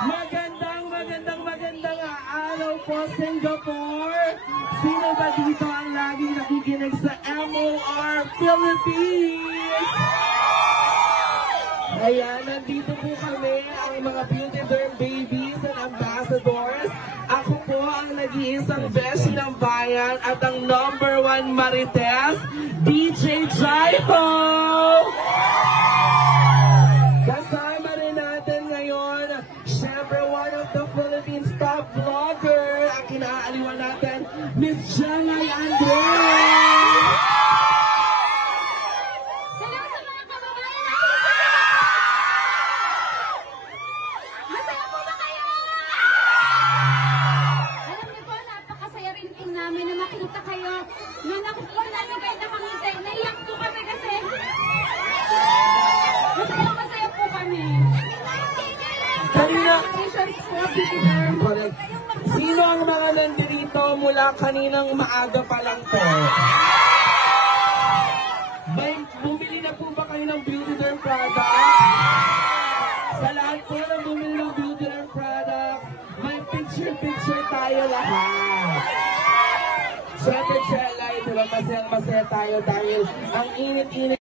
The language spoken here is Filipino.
Magandang araw po, Singapore! Sino ba dito ang laging nakikinig sa MOR Philippines? Ayan, nandito po kami, ang mga beauty derm babies and ambassadors. Ako po ang nag-iisang beshi ng bayan at ang #1 Marites, DJ Jaiho! Kasama rin natin ngayon, syempre one of the Philippines top vlogger, ang kinaaliwan natin, Miss Janay Andres! Hello sa mga kababayan natin! Masaya po ba kayo? Alam niyo po, napakasaya rin po namin na makita kayo. Nung nakukuha namin kayo nakangiti, naiyak po kami kasi masaya po kami. Sino ang mga nandito mula kaninang maaga pa lang po? Bumili na po ba kayo ng beauty derm product? Sa lahat po na bumili ng beauty derm product, may picture tayo lahat. Siyempre, diba, masaya tayo dahil ang init-init